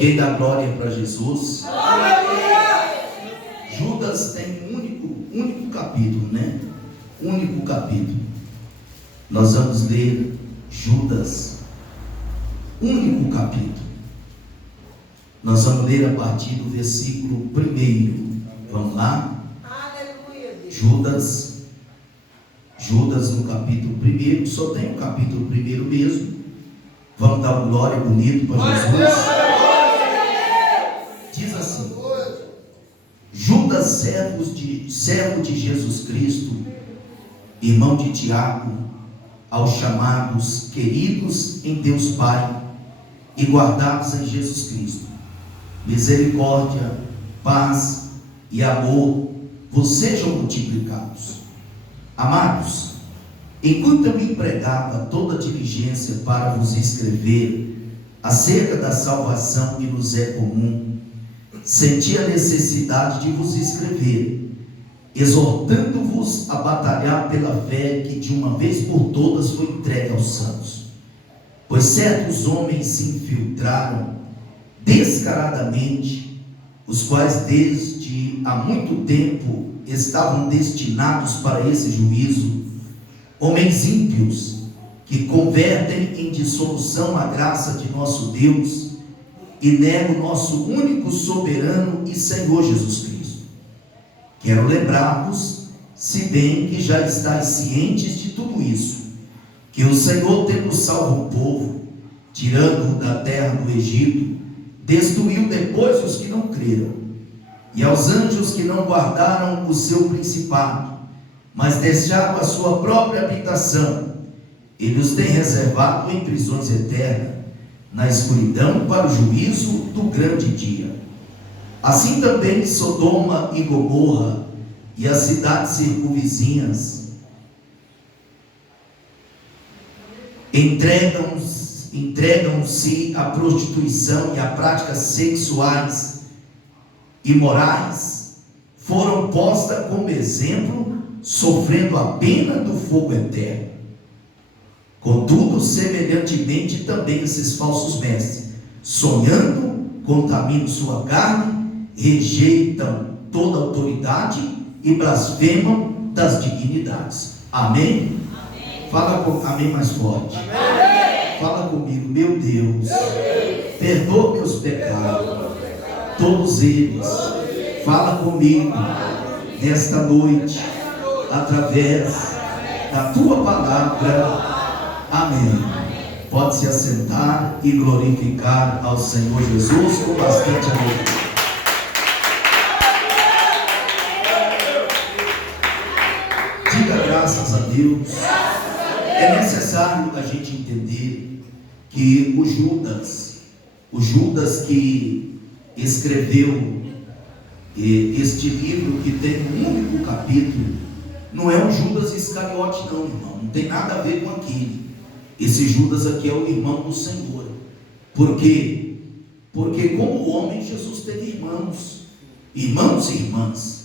Quem dá glória para Jesus? Judas tem um único capítulo, né? Único capítulo. Nós vamos ler Judas, único capítulo. Nós vamos ler a partir do versículo 1. Vamos lá? Judas no capítulo 1. Só tem o capítulo 1 mesmo. Vamos dar um glória bonito para Jesus. Diz assim: Judas, servo de Jesus Cristo, irmão de Tiago, aos chamados, queridos em Deus Pai e guardados em Jesus Cristo, misericórdia, paz e amor vos sejam multiplicados. Amados, enquanto eu empregava toda diligência para vos escrever acerca da salvação que nos é comum, senti a necessidade de vos escrever, exortando-vos a batalhar pela fé que de uma vez por todas foi entregue aos santos. Pois certos homens se infiltraram descaradamente, os quais desde há muito tempo estavam destinados para esse juízo, homens ímpios que convertem em dissolução a graça de nosso Deus e negam o nosso único soberano e Senhor Jesus Cristo. Quero lembrar-vos, se bem que já estáis cientes de tudo isso, que o Senhor, tendo salvo o povo, tirando-o da terra do Egito, destruiu depois os que não creram, e aos anjos que não guardaram o seu principado, mas deixaram a sua própria habitação, ele os tem reservado em prisões eternas, na escuridão para o juízo do grande dia. Assim também Sodoma e Gomorra e as cidades circunvizinhas entregam-se à prostituição e a práticas sexuais imorais, foram postas como exemplo, sofrendo a pena do fogo eterno. Contudo, semelhantemente também esses falsos mestres, sonhando, contaminam sua carne, rejeitam toda autoridade e blasfemam das dignidades. Amém? Amém. Fala com amém mais forte. Amém. Fala comigo. Meu Deus, perdoa meus pecados, todos eles. Fala comigo nesta noite, através da tua palavra. Amém. Pode se assentar e glorificar ao Senhor Jesus com bastante amor. Diga graças a Deus. É necessário a gente entender que o Judas que escreveu este livro, que tem um único capítulo, não é um Judas Iscariote não, irmão. Não tem nada a ver com aquele. Esse Judas aqui é o irmão do Senhor. Por quê? Porque como homem, Jesus teve irmãos e irmãs.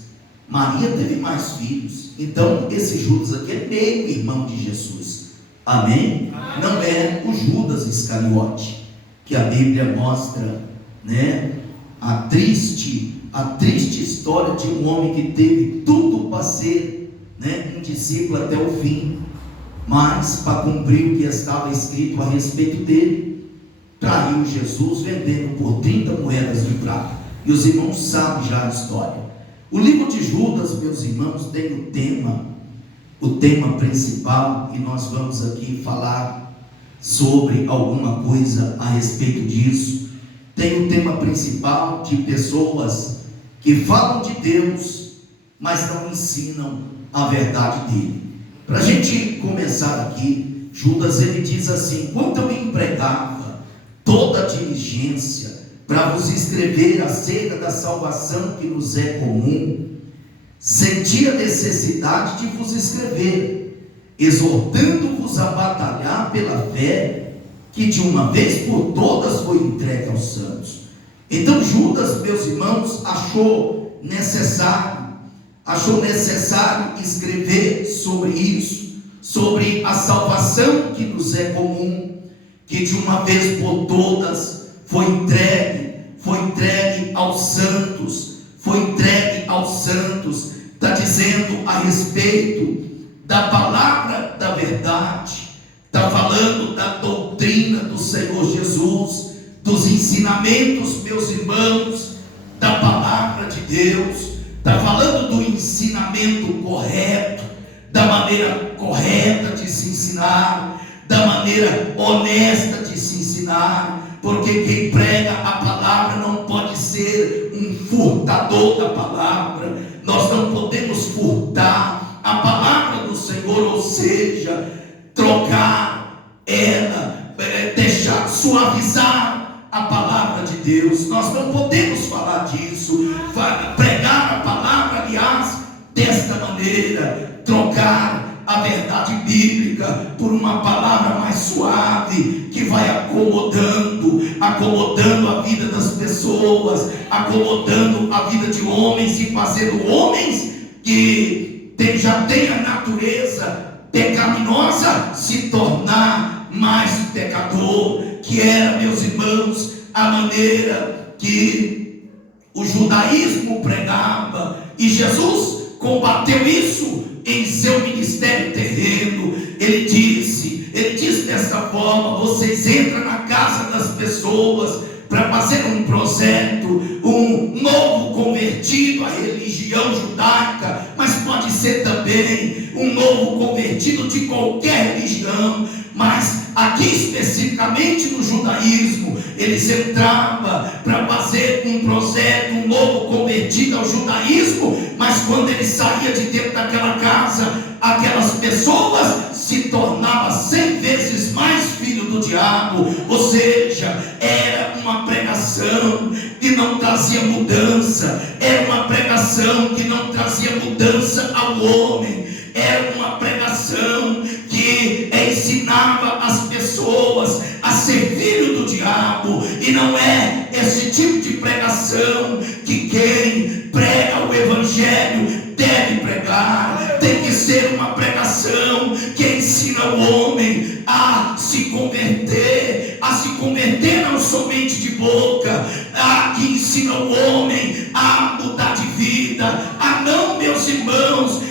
Maria teve mais filhos. Então esse Judas aqui é meio irmão de Jesus. Amém? Não é o Judas Iscariote que a Bíblia mostra, né? A triste história de um homem que teve tudo para ser, né, um discípulo até o fim, mas para cumprir o que estava escrito a respeito dele, traiu Jesus vendendo por 30 moedas de prata. E os irmãos sabem já a história. O livro de Judas, meus irmãos, tem o tema principal, e nós vamos aqui falar sobre alguma coisa a respeito disso. Tem o tema principal de pessoas que falam de Deus, mas não ensinam a verdade dele. Para a gente começar aqui, Judas ele diz assim: quanto eu empregava toda a diligência para vos escrever acerca da salvação que nos é comum, senti a necessidade de vos escrever, exortando-vos a batalhar pela fé que de uma vez por todas foi entregue aos santos. Então Judas, meus irmãos, achou necessário escrever sobre isso, sobre a salvação que nos é comum, que de uma vez por todas foi entregue aos santos, foi entregue aos santos. Está dizendo a respeito da palavra da verdade, está falando da doutrina do Senhor Jesus, dos ensinamentos, meus irmãos, da palavra de Deus. Está falando do ensinamento correto, da maneira correta de se ensinar, da maneira honesta de se ensinar, porque quem prega a palavra não pode ser um furtador da palavra. Nós não podemos furtar a palavra do Senhor, ou seja, trocar ela, deixar, suavizar a palavra de Deus. Nós não podemos falar disso, pregar a palavra, aliás, desta maneira, trocar a verdade bíblica por uma palavra mais suave, que vai acomodando a vida das pessoas, acomodando a vida de homens e fazendo homens que já têm a natureza pecaminosa se tornar mais pecador, que era, meus irmãos, a maneira que o judaísmo pregava, e Jesus combateu isso em seu ministério terreno. Ele disse dessa forma: vocês entram na casa das pessoas para fazer um projeto, um novo convertido à religião judaica, mas pode ser também um novo convertido de qualquer religião. Mas aqui especificamente no judaísmo, eles entravam para fazer um projeto, um novo convertido ao judaísmo, mas quando ele saía de dentro daquela casa, aquelas pessoas se tornavam 100 vezes mais filho do diabo. Ou seja, era uma pregação que não trazia mudança, era uma pregação que não trazia mudança ao homem, era uma pregação que ensinava as pessoas a ser filho do diabo. E não é esse tipo de pregação que quem prega o evangelho deve pregar. Tem que ser uma pregação que ensina o homem a se converter não somente de boca, que ensina o homem a mudar de vida, a não, meus irmãos,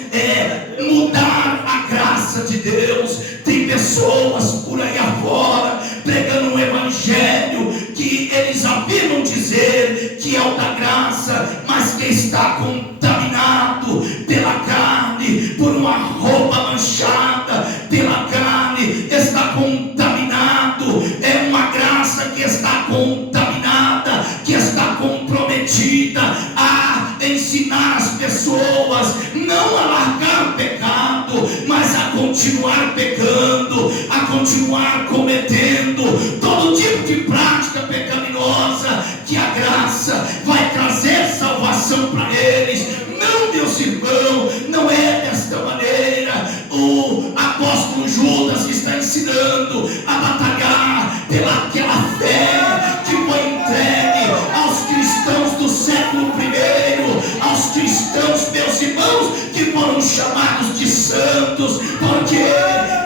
mudar a graça de Deus. Tem pessoas por aí afora pregando um evangelho que eles afirmam dizer que é o da graça, mas que está contaminado pela carne, por uma roupa manchada pela carne, está contaminado. É uma graça que está contaminada, que está comprometida a ensinar as pessoas não a largar o pecado, mas a continuar pecando, a continuar cometendo todo tipo de prática pecaminosa, que a graça vai trazer salvação para eles. Não, meus irmãos, não é desta maneira. O apóstolo Judas está ensinando a batalhar pelaquela fé que foi entregue aos cristãos do século I, aos cristãos, meus irmãos, que foram chamados de santos. Por quê?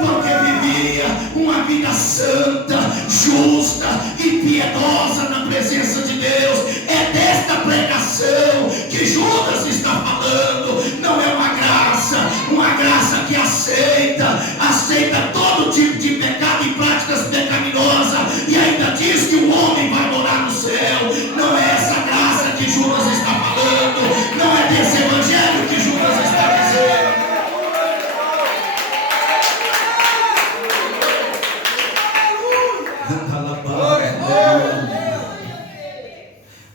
Porque vivia uma vida santa, justa e piedosa na presença de Deus. É desta pregação que Judas está falando. Não é uma graça que aceita todo tipo de pecado e práticas pecaminosas, e ainda diz que o homem vai morar no céu. Não é essa graça que Judas está falando, não é desse evangelho que Judas está dizendo.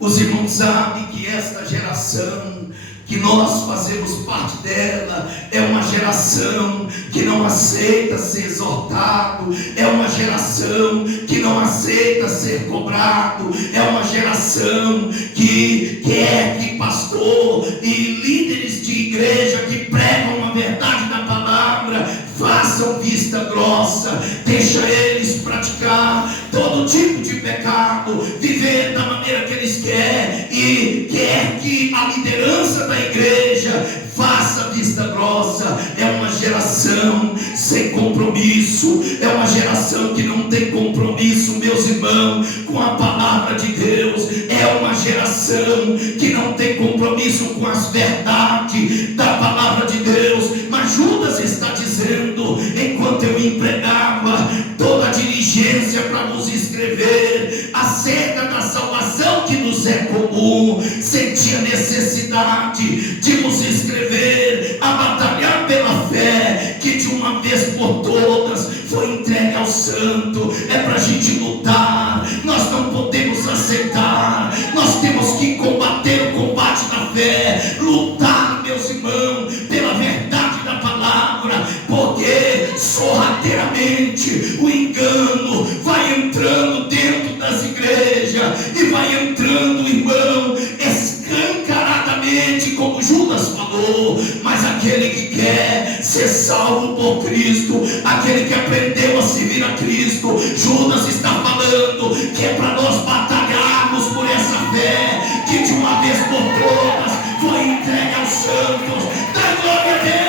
Os irmãos sabem que esta geração que nós fazemos parte dela é uma geração que não aceita ser exortado, é uma geração que não aceita ser cobrado, é uma geração que quer que pastor e líderes de igreja que pregam a verdade da palavra façam vista grossa, deixa eles praticar todo tipo de pecado, viver da maneira que eles querem, e quer que a liderança da igreja faça vista grossa. É uma geração sem compromisso, é uma geração que não tem compromisso, meus irmãos, com a palavra de Deus. É uma geração que não tem compromisso com as verdades da palavra de Deus. Mas Judas está dizendo: enquanto eu empregava toda a diligência para nos escrever acerca da salvação que nos é comum, sentia necessidade de nos escrever a batalhar pela fé que de uma vez por todas foi entregue ao santo. É para a gente lutar, nós não podemos aceitar, nós temos que combater o combate da fé, lutar, meus irmãos, pela verdade da palavra, porque sorrateiramente o engano vai entrando dentro das igrejas e vai entrando, irmão, escancaradamente, como Judas falou. Mas aquele que quer ser salvo por Cristo, aquele que aprendeu a servir a Cristo, Judas está falando que é para nós batalharmos por essa fé que de uma vez por todas foi entregue aos santos. Dá glória a Deus.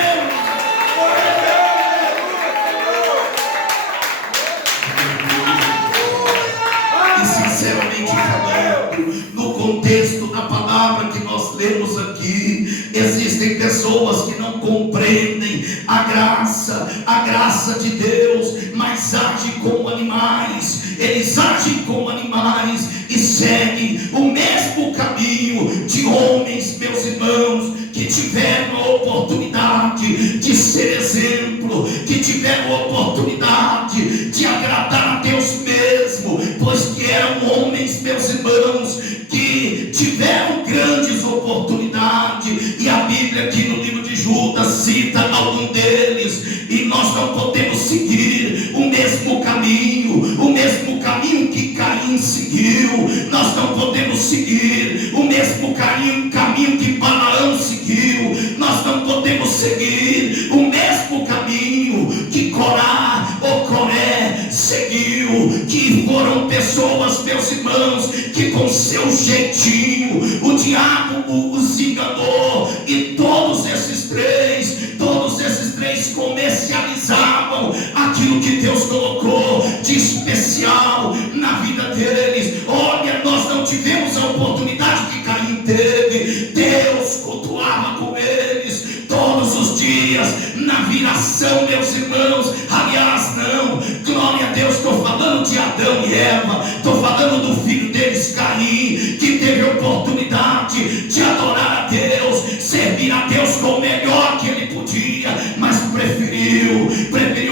E sinceramente falando, no contexto da palavra que nós lemos aqui, existem pessoas que não compreendem a graça de Deus, mas agem como animais. Eles agem como animais e seguem o mesmo caminho de homens, meus irmãos, que tiveram a oportunidade de ser exemplo, que tiveram a oportunidade de agradar a Deus mesmo, pois que eram homens, meus irmãos, que tiveram grandes oportunidades. E a Bíblia aqui no livro de Judas cita algum deles, e nós não podemos seguir o mesmo caminho que Caim seguiu. Nós não podemos seguir o mesmo caminho que Balaão seguiu. Nós não podemos seguir o mesmo caminho que Corá ou Coré seguiu, que foram pessoas, meus irmãos, que com seu jeitinho o diabo os enganou. E todos esses três comercializavam aquilo que Deus colocou de especial na vida deles. Olha, nós não tivemos a oportunidade que Caim teve. Deus cultuava com eles todos os dias na viração, meus irmãos. Aliás, não, glória a Deus, estou falando de Adão e Eva, estou falando do filho deles, Caim, que teve a oportunidade de adorar a Deus, servir a Deus com o melhor que ele podia, mas preferiu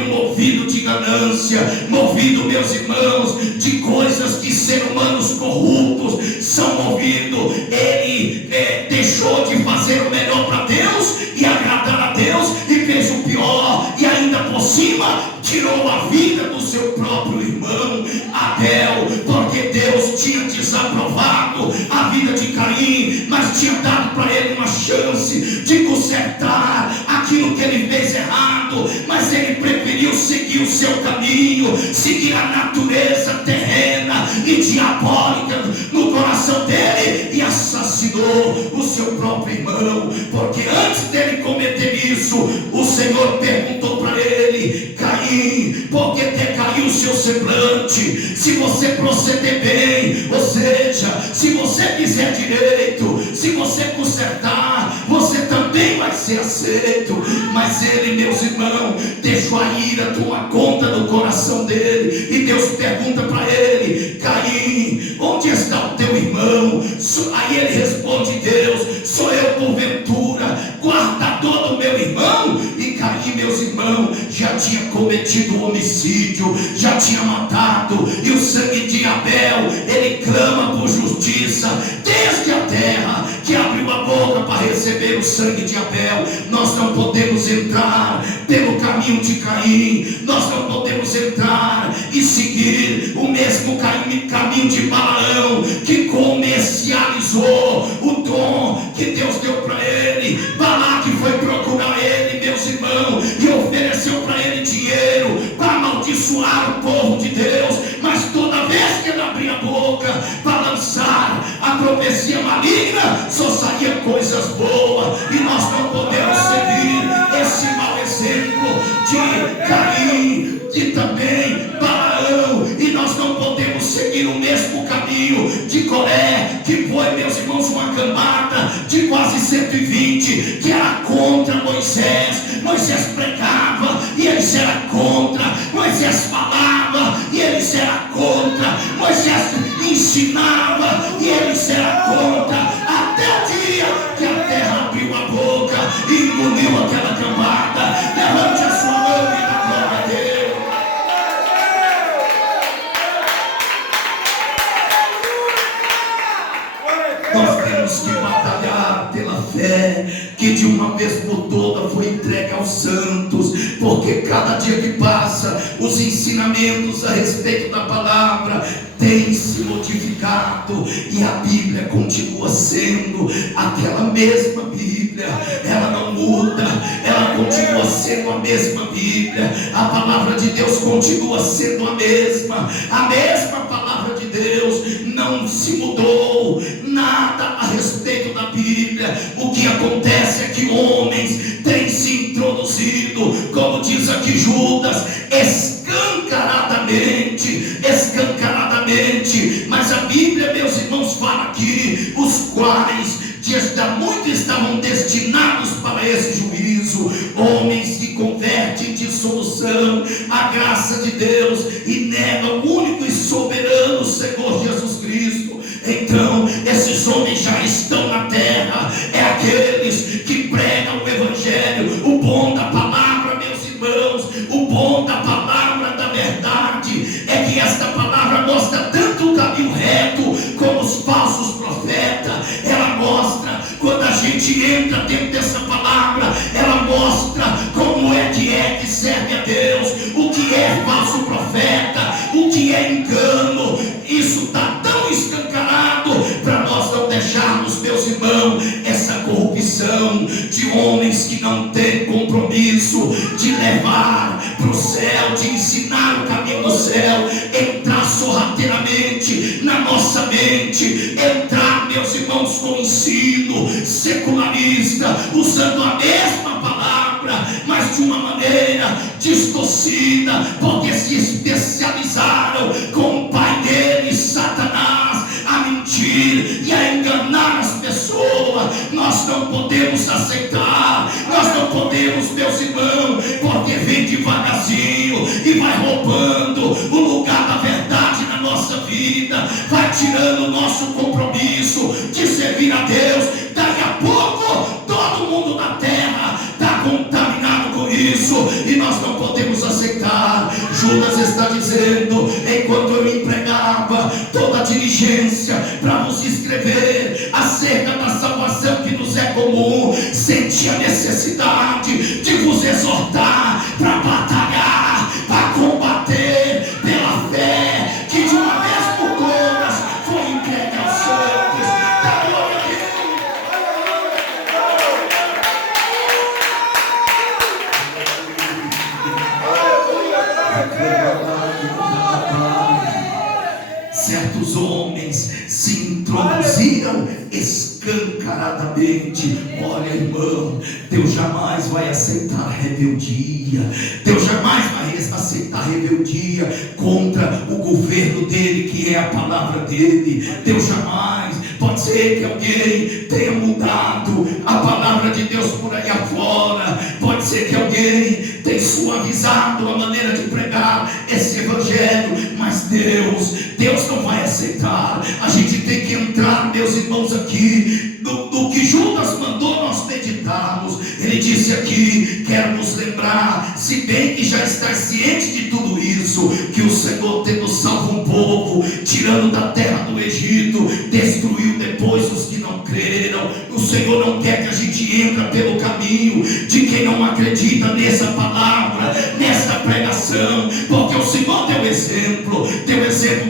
movido de ganância, movido, meus irmãos, de coisas que seres humanos corruptos são movidos. Ele deixou de fazer o melhor para Deus e agradar a Deus, e fez o pior, e ainda por cima tirou a vida do seu próprio irmão Abel, porque Deus tinha desaprovado a vida de Caim, mas tinha dado para ele uma chance de consertar aquilo que ele fez errado. Mas ele preferiu seguir o seu caminho, seguir a natureza terrena e diabólica no coração dele, e assassinou o seu próprio irmão. Porque antes dele cometer isso, o Senhor perguntou para ele: Caim, por que decaiu o seu semblante? Se você proceder bem, ou seja, se você fizer direito, se você consertar, você também vai ser aceito. Mas ele, meus irmãos, deixou a ira tomar conta do coração dele, e Deus pergunta para ele: Caim, onde está o teu irmão? Aí ele responde: Deus, sou eu porventura guardador do meu irmão? E Caim, meus irmãos, já tinha cometido um homicídio, já tinha matado, e o sangue de Abel, ele clama por justiça desde a terra que abriu a boca para receber o sangue de Abel. Nós não podemos entrar pelo caminho de Caim, nós não podemos entrar e seguir o mesmo caminho de Balaão, que comercializou o dom que Deus deu para ele. Balaque foi procurar ele, meus irmãos, e ofereceu para ele dinheiro para amaldiçoar o povo de Deus. Mas toda vez que ele abria a boca para lançar a profecia maligna, só saía coisas boas. E nós não podemos seguir esse mau exemplo de Caim e também Balaão, e nós não podemos seguir o mesmo caminho de Coré, que foi, meus irmãos, uma cambada de quase 120 que era contra Moisés. Moisés pregava e eles eram contra. Moisés falava e eles eram contra. Moisés ensinava e eles eram contra. Até o dia que a terra abriu a boca e engoliu aquela cambada. Levante a sua mão e dá glória a Deus. Nós temos que batalhar pela fé que de uma vez por toda foi entregue aos santos, porque cada dia que passa os ensinamentos a respeito da palavra têm se modificado e a Bíblia continua sendo aquela mesma Bíblia. Ela não muda, ela continua sendo a mesma Bíblia. A palavra de Deus continua sendo a mesma palavra de Deus. Não se mudou nada a respeito da Bíblia. O que acontece é que homens têm se introduzido, como diz aqui Judas, escancaradamente. Mas a Bíblia, meus irmãos, fala aqui os quais desde há muito estavam destinados para esse juízo, homens que convertem em dissolução a graça de Deus e negam o único e soberano Senhor Jesus Cristo. Então esses homens já estão na terra. É aqueles que pregam o evangelho, o bom da palavra, meus irmãos, o bom da palavra da verdade é que esta palavra mostra tanto o caminho reto como os falsos profetas. Ela mostra, quando a gente entra dentro dessa palavra, ela mostra como é que serve a Deus, o que é falso profeta, o que é engano. Isso está tão escancarado para nós não deixarmos, meus irmãos, essa corrupção de homens que não têm compromisso de levar para o céu, de ensinar o caminho do céu, entrar sorrateiramente na nossa mente, entrar, meus irmãos, com ensino secularista, usando a mesma palavra, mas de uma maneira distorcida, porque se especializaram com o pai deles, Satanás, a mentir e a enganar as pessoas. Nós não podemos aceitar, nós não podemos, meus irmãos, porque vem devagarzinho e vai roubando o lugar da verdade na nossa vida, vai tirando o nosso compromisso de servir a Deus. Daqui a pouco todo mundo da terra está contaminado com isso e nós não podemos aceitar. Judas está dizendo: enquanto eu empregava toda a diligência para vos escrever acerca da salvação que nos é comum, senti a necessidade de vos exortar para batalhar, para combater pela fé que de uma vez por todas foi entregue aos santos. Da glória a Deus. Certos homens se introduziram escancaradamente. Olha, irmão, Deus jamais vai aceitar rebeldia. Deus jamais vai aceitar rebeldia contra o governo dele, que é a palavra dele. Deus jamais. Pode ser que alguém tenha mudado a palavra de Deus por aí afora. Pode ser que alguém tenha suavizado a maneira de pregar esse evangelho, mas Deus não vai aceitar. A gente tem que entrar, meus irmãos, aqui do que Judas mandou nós meditarmos. Ele disse aqui: quero nos lembrar, se bem que já está ciente de tudo isso, que o Senhor, tendo salvo um povo, tirando da terra do Egito, destruiu depois os que não creram. O Senhor não quer que a gente entre pelo caminho de quem não acredita nessa palavra, nessa pregação, porque o Senhor deu exemplo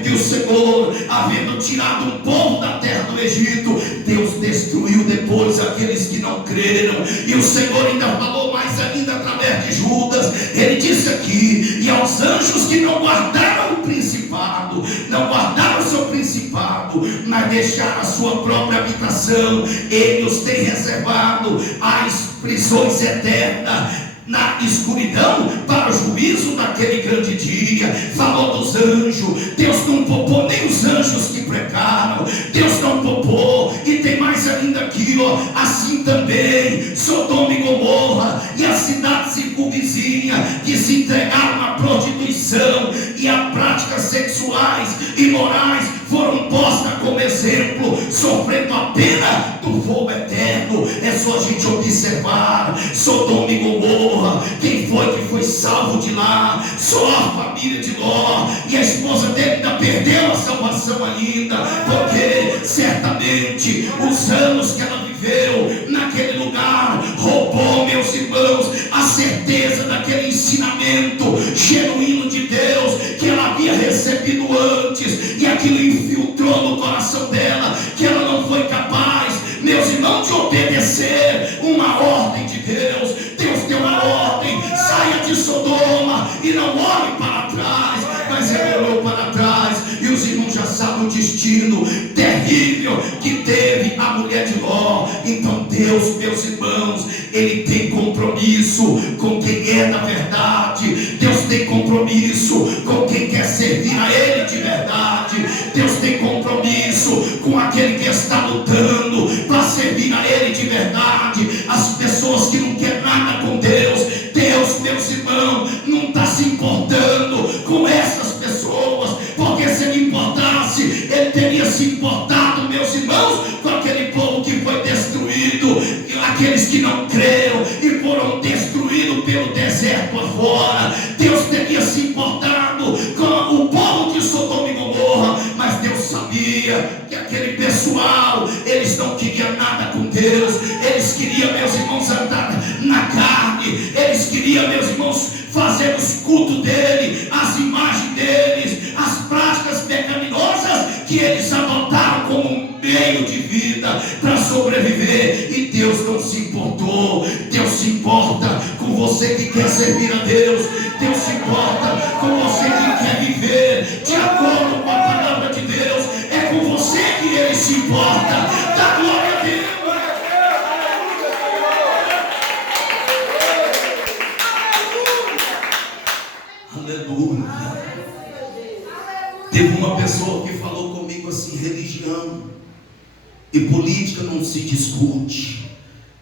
que o Senhor, havendo tirado um povo da terra do Egito, Deus destruiu depois aqueles que não creram. E o Senhor ainda falou mais ainda através de Judas. Ele disse aqui: e aos anjos que não guardaram o principado, não guardaram o seu principado, mas deixaram a sua própria habitação, Ele os tem reservado às prisões eternas, na escuridão, para o juízo daquele grande dia. Falou dos anjos. Deus não poupou nem os anjos que pregaram. Deus não poupou. E Senhor, assim também Sodoma e Gomorra e a cidade circunvizinha, que se entregaram à prostituição e a práticas sexuais e morais, foram postas como exemplo, sofrendo a pena do fogo eterno. É só a gente observar Sodoma e Gomorra. Quem foi que foi salvo de lá? Só a família de Ló, e a esposa dele ainda perdeu a salvação ainda, porque certamente os anos que ela viveu naquele lugar roubou, meus irmãos, a certeza daquele ensinamento genuíno de Deus que ela havia recebido antes, e aquilo infiltrou no coração dela, que ela não foi capaz, meus irmãos, de obedecer uma ordem de Deus. Deus deu uma ordem: saia de Sodoma e não olhe para trás. Mas ela olhou para trás, e os irmãos já sabem o destino terrível que teve a mulher de Ló. Então Deus, meus irmãos, Ele tem compromisso com quem é da verdade. Deus tem compromisso com quem quer servir a Ele de verdade. Deus tem compromisso com aquele que está lutando para servir a Ele de verdade. As pessoas que não querem nada com Deus, Deus, meus irmãos, não está se importando com essas pessoas, porque se Ele importasse, Ele teria se importado, meus irmãos, com aquele povo que foi destruído, aqueles que não creram e foram destruídos pelo deserto afora. Deus teria se importado com o povo de Sodoma e Gomorra, mas Deus sabia que aquele pessoal, eles não queriam nada com Deus. Eles queriam, meus irmãos, andar na carne. Eles queriam, meus irmãos, fazer os cultos dele, as imagens deles, as práticas pecaminosas que eles adotaram como um meio de vida para sobreviver. E Deus não se importou. Deus se importa com você que quer servir a Deus. Deus se importa com você que quer viver de acordo com a palavra de Deus. É com você que Ele se importa. Dá glória a Deus. Aleluia. Teve uma pessoa que falou comigo assim: religião e política não se discute.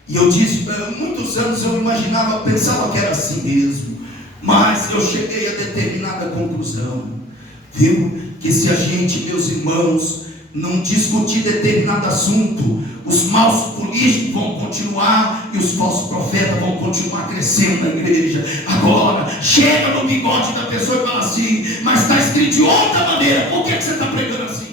E eu disse, muitos anos eu imaginava, pensava que era assim mesmo, mas eu cheguei a determinada conclusão, viu? Que se a gente, meus irmãos, não discutir determinado assunto, os maus políticos vão continuar e os falsos profetas vão continuar crescendo na igreja. Agora, chega no bigode da pessoa e fala assim: mas está escrito de outra maneira, por que você está pregando assim?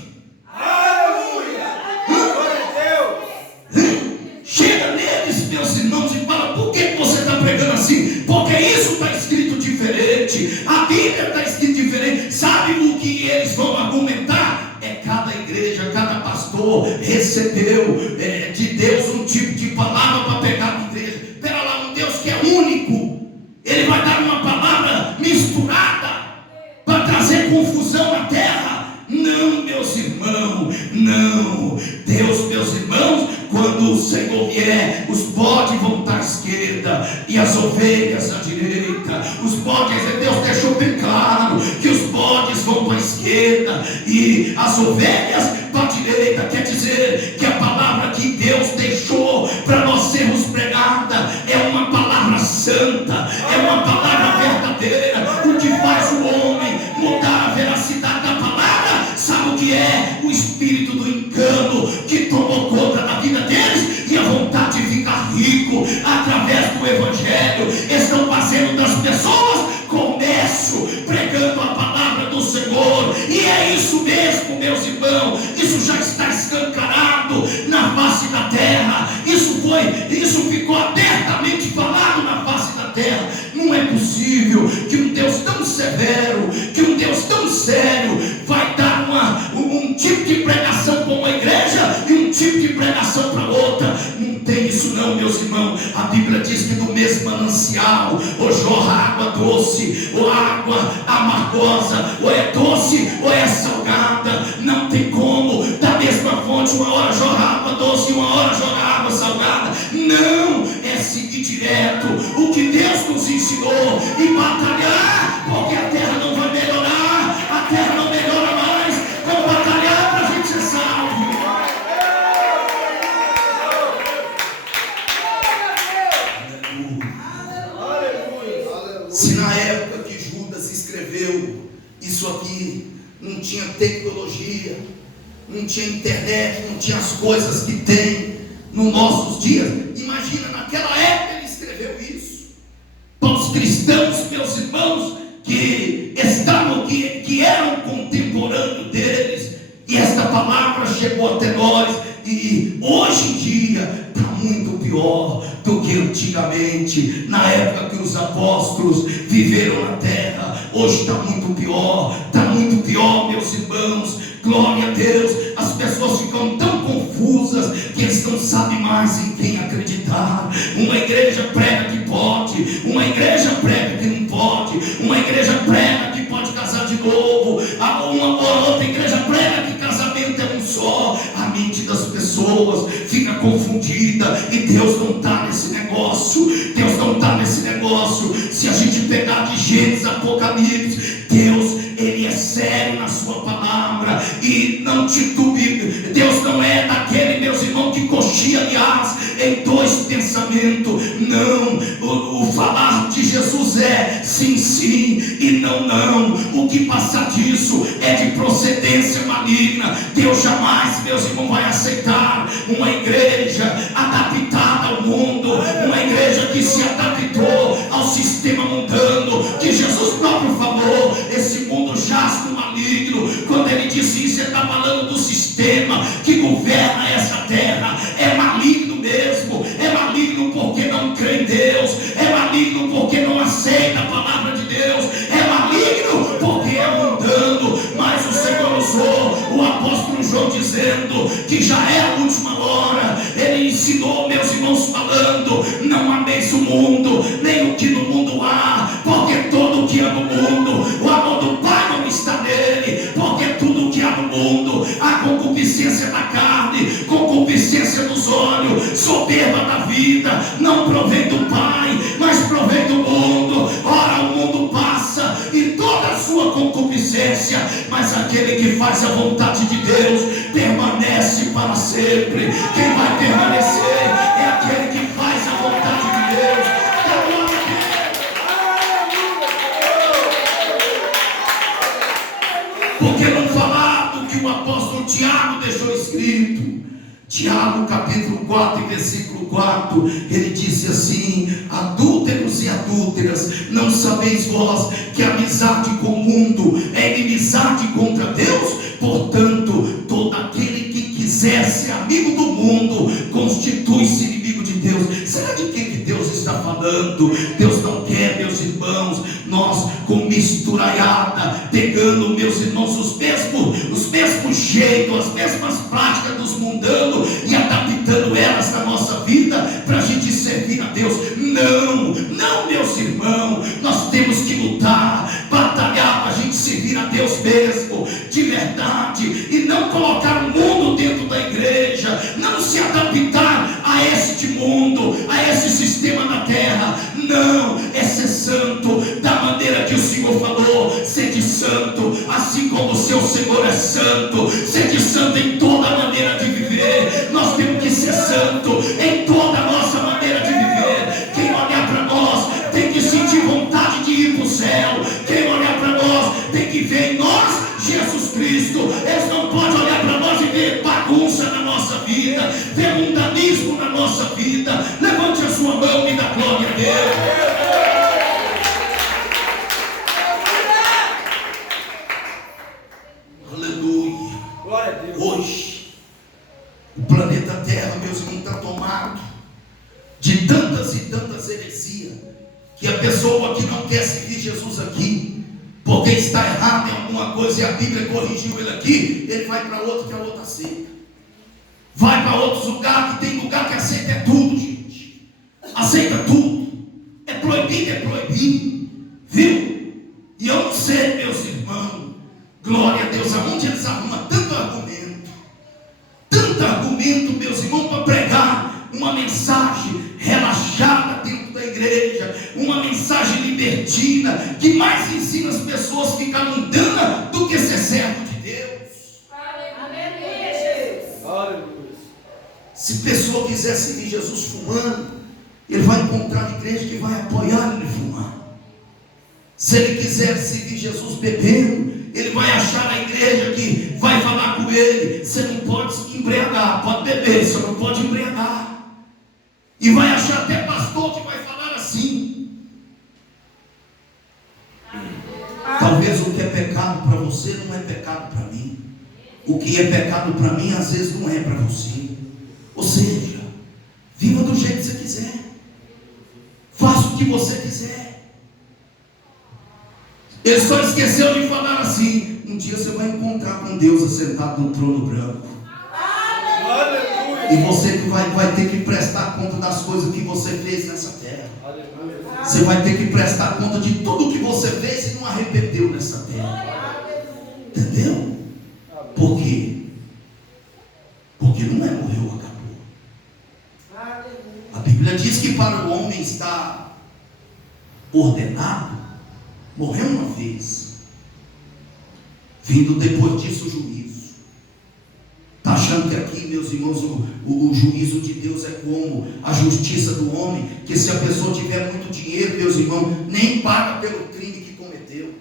Chega neles, meus irmãos, e fala: por que você está pregando assim? Porque isso está escrito diferente, a Bíblia está escrito diferente. Sabe o que eles vão argumentar? É cada igreja, cada pastor recebeu de Deus um tipo de palavra para pegar na igreja. Espera lá, um Deus que é único, Ele vai dar uma palavra misturada para trazer confusão na terra? Não, meus irmãos, não. Deus, meus irmãos, quando o Senhor vier, os bodes vão estar à esquerda e as ovelhas à direita. Os bodes, Deus deixou bem claro que os bodes vão para a esquerda e as ovelhas para a direita. Quer dizer que a palavra que Deus deixou para nós sermos pregada é uma palavra santa, é uma palavra verdadeira. O que faz o homem mudar a veracidade da palavra, sabe o que é? O espírito do engano que tomou conta da vida deles, e a vontade de ficar rico através do evangelho. Estão fazendo das pessoas comércio, pregando a palavra do Senhor. E é isso mesmo, meus irmãos, isso já está escancarado na face da terra. Isso ficou abertamente falado na face da terra. Não é possível que um Deus tão severo, que um Deus tão sério vai dar um tipo de pregação para uma igreja e um tipo de pregação para outra. Não tem isso não, meus irmãos. A Bíblia diz que do mesmo manancial ou jorra água doce ou água amargosa, ou é doce ou é salgada. Não tem como da mesma fonte uma hora jorra água doce e uma hora jorra água salgada. Não, é seguir direto o que Deus nos ensinou e batalhar, porque a terra não vai melhorar, a terra não melhora mais com batalhar para a gente ser salvo. tecnologia, não tinha internet, não tinha as coisas que tem nos nossos dias. Imagina, naquela época ele escreveu isso para os cristãos, meus irmãos, que estavam, que eram contemporâneos deles, e esta palavra chegou até nós. E hoje em dia está muito pior do que antigamente, na época que os apóstolos viveram na terra. Hoje está muito pior, meus irmãos. Glória a Deus. As pessoas ficam tão confusas que eles não sabem mais em quem acreditar. Uma igreja prega que pode, uma igreja prega que não pode, uma igreja prega que pode casar de novo, uma outra igreja prega que casamento é um só. A mente das pessoas fica confundida, e Deus não está nesse negócio. Deus não está nesse negócio. Se a gente pegar de Gênesis, Apocalipse, Deus, Ele é sério na sua palavra, e não titubeie. Deus não é daquele, meus irmãos, que coxia, aliás, em dois pensamentos. Não, o falar de Jesus é sim, sim, e não, não. O que passar disso é de procedência maligna. Deus jamais, meus irmãos, vai aceitar uma igreja adaptada ao mundo, uma igreja que se adaptou ao sistema mundano, que Jesus próprio falou: esse mundo jaz no maligno. Quando ele disse isso, ele está falando do sistema que governa essa terra. É maligno mesmo, é maligno porque não crê em Deus, é maligno porque não aceita a palavra de Deus, é maligno porque é mundano. Mas o Senhor usou o apóstolo João dizendo que já é a última hora. Ele ensinou, meus irmãos, falando: não ameis o mundo, nem o que no mundo há, porque todo o que há no mundo, o amor do Pai não está nele. Porque tudo o que há no mundo, a concupiscência da carne, concupiscência dos olhos, soberba da vida, não provém do Pai, mas provém do mundo. Ora, o mundo passa e toda a sua concupiscência, mas aquele que faz a vontade de Deus permanece para sempre. Quem vai permanecer é aquele que faz a vontade de Deus. Porque não falar do que o apóstolo Tiago deixou escrito? Tiago capítulo 4 e versículo 4, ele disse assim: adúlteros e adúlteras, não sabeis vós que a amizade com o mundo é inimizade contra Deus? Portanto, todo aquele que quiser ser amigo do mundo constitui-se inimigo de Deus. Será de quem que Deus está falando? Deus não quer, meus irmãos, nós com misturaiada, pegando, meus irmãos, os mesmos jeitos, as mesmas práticas dos mundanos e adaptando elas na nossa vida para a gente servir a Deus. Não, meus irmãos, nós temos que lutar, batalhar para a gente servir a Deus mesmo, de verdade, e não colocar o mundo dentro da igreja, não se adaptar a este mundo, a esse sistema da terra. Não, é ser santo da maneira que o Senhor falou: sede santo, assim como o seu Senhor é santo. Sede santo em toda maneira de viver. Nós temos que ser santo em toda a nossa maneira de viver. Quem olhar para nós tem que sentir vontade de ir para o céu. Quem olhar para nós tem que ver em nós Jesus Cristo. Eles não podem olhar para nós e ver bagunça na nossa vida, ver mundanismo na nossa vida. Levante a sua mão e dá glória a Deus. Hoje, o planeta Terra, meus irmãos, está tomado de tantas e tantas heresias, que a pessoa que não quer seguir Jesus aqui, porque está errado em alguma coisa e a Bíblia corrigiu ele aqui, ele vai para outro que a outra aceita. Vai para outros lugares, que tem lugar que aceita é tudo, gente. Aceita tudo. É proibido, viu? E eu não sei, meus irmãos, glória a Deus, aonde eles arrumam tanto argumento, meus irmãos, para pregar uma mensagem relaxada dentro da igreja, uma mensagem libertina, que mais ensina as pessoas a ficar mundana do que ser servo de Deus. Se a pessoa quiser seguir Jesus fumando, ele vai encontrar igreja que vai apoiar ele fumar. Se ele quiser seguir Jesus bebendo, ele vai achar a igreja igreja que vai falar com ele, você não pode se embriagar, pode beber, você não pode embriagar. E vai achar até pastor que vai falar assim. Talvez o que é pecado para você não é pecado para mim. O que é pecado para mim, às vezes não é para você. Ou seja, viva do jeito que você quiser. Faça o que você quiser. Ele só esqueceu de falar assim: um dia você vai encontrar com Deus assentado no trono branco. E você que vai ter que prestar conta das coisas que você fez nessa terra. Você vai ter que prestar conta de tudo que você fez e não arrependeu nessa terra. Entendeu? Por quê? Porque não é morreu, acabou. A Bíblia diz que para o homem estar ordenado, morreu uma vez, vindo depois disso o juízo. Está achando que aqui, meus irmãos, o juízo de Deus é como a justiça do homem, que se a pessoa tiver muito dinheiro, meus irmãos, nem paga pelo crime que cometeu.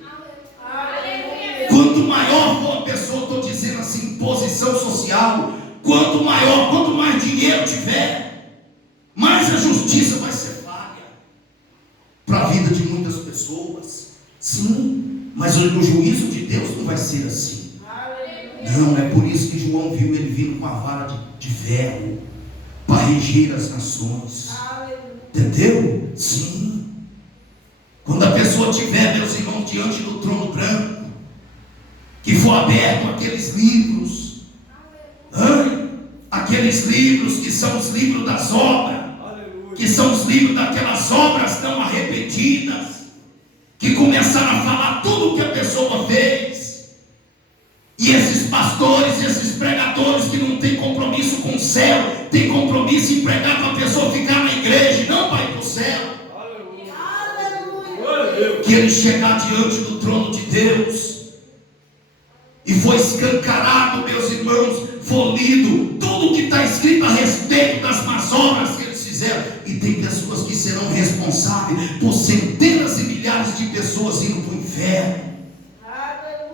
Quanto maior for a pessoa, estou dizendo assim, posição social, quanto maior, quanto mais dinheiro tiver, mais a justiça vai ser paga para a vida de muitas pessoas. Sim, mas o juízo de Deus não vai ser assim. Não, é por isso que João viu ele vindo com a vara de ferro para reger as nações. Entendeu? Sim. Quando a pessoa tiver, meus irmãos, diante do trono branco, que for aberto aqueles livros, aqueles livros que são os livros das obras, que são os livros daquelas obras não arrependidas, que começaram a falar tudo o que a pessoa fez. E esses pastores, esses pregadores que não têm compromisso com o céu, têm compromisso em pregar para a pessoa ficar na igreja e não para ir para o céu. Aleluia. Que ele chegar diante do trono de Deus e foi escancarado, meus irmãos, foi lido tudo que está escrito a respeito das más obras que eles fizeram. E tem pessoas que serão responsáveis por centenas e milhares de pessoas indo para o inferno.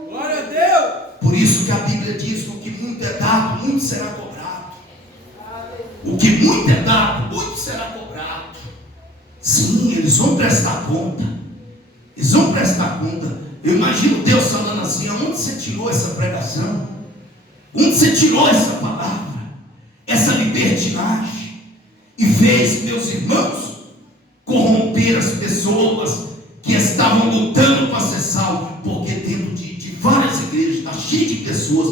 Glória a Deus. Por isso que a Bíblia diz que o que muito é dado, muito será cobrado. O que muito é dado, muito será cobrado. Sim, eles vão prestar conta. Eles vão prestar conta. Eu imagino Deus falando assim: aonde você tirou essa pregação? Onde você tirou essa palavra? Essa libertinagem? E fez, meus irmãos, corromper as pessoas que estavam lutando para ser salvos. Porque dentro de várias igrejas está cheio de pessoas